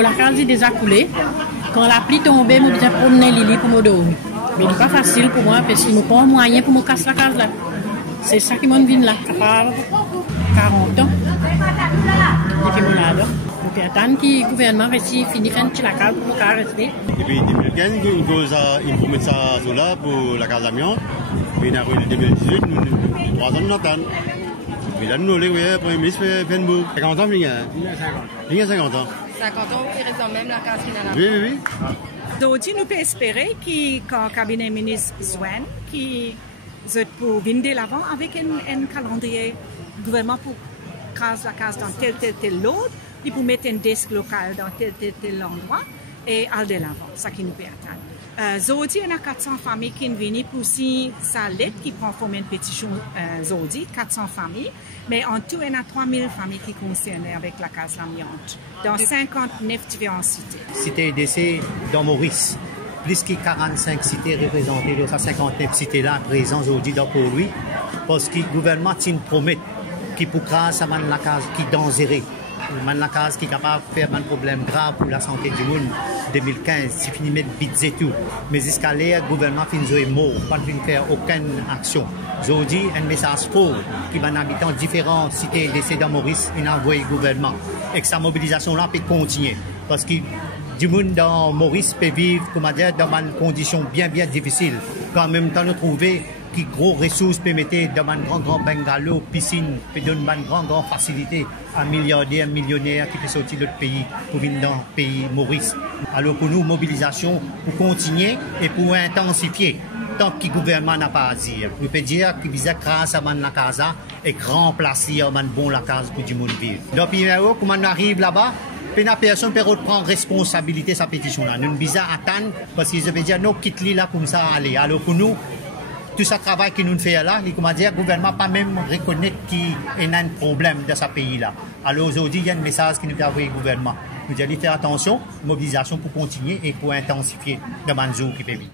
la case est déjà coulée. Quand la pluie tombe, je vais promener Lili pour me dormir. Mais ce n'est pas facile pour moi parce qu'il n'y a pas moyen pour me casser la case là. C'est ça qui m'a venu là. Ça parle 40 ans. Depuis mon âge. Donc, attendre que le gouvernement finisse de faire la case pour rester. Depuis 2015, il faut mettre ça sur là pour la case d'amiante. Puis en 2018, nous 3 ans de notre temps. Puis là, nous, le Premier ministre fait une boucle. 50 ans, il y a 50 ans. 50 ans, il reste dans même la case finale. Oui. Aujourd'hui, nous pouvons espérer que quand le cabinet ministre Zwen, qui pour venir l'avant avec un calendrier gouvernement pour caser la case dans tel lot, et pour mettre un desk local dans tel endroit et aller de l'avant. C'est ça qui nous peut attendre. Aujourd'hui, il y a 400 familles qui viennent pour si sa lettre qui prend forme une pétition aujourd'hui, 400 familles. Mais en tout, il y a 3000 familles qui sont concernées avec la case l'amiante dans 59 différentes cités. Cité d'essai dans Maurice, plus que 45 cités représentées dans ces 59 cités-là présentes aujourd'hui dans lui, parce que le gouvernement tient une promesse qui pour craser la case qui est dangereux. La case qui est capable de faire un problème grave pour la santé du monde 2015, c'est fini de mettre bits et tout. Mais jusqu'à là, le gouvernement finit mort, pas de faire aucune action. Aujourd'hui, un message fort qui va habiter dans différentes cités d'essai dans Maurice, il a envoyé le gouvernement. Et que sa mobilisation-là peut continuer. Parce que du monde dans Maurice peut vivre, comment dire, dans une condition bien difficile. En même temps, nous trouver qui gros ressources permettent dans un grand bungalow, piscine, peut donner une grande facilité à milliardaires, millionnaires qui peuvent sortir de notre pays pour venir dans le pays Maurice. Alors pour nous, mobilisation pour continuer et pour intensifier tant que le gouvernement n'a pas à dire. Nous pouvons dire qu'il vise grâce à la casa et remplacer un bon la case pour du monde vivre. Donc, comment on arrive là-bas, la personne peut reprendre responsabilité de sa pétition-là. Nous ne visons attendre parce qu'ils veulent dire non, quitte-les là comme ça aller. Alors pour nous, tout ce travail que nous faisons là, le gouvernement pas même reconnaître qu'il y a un problème dans ce pays-là. Alors aujourd'hui, il y a un message qui nous a envoyé le gouvernement. Nous allons faire attention, mobilisation pour continuer et pour intensifier dans le jour qui peut venir.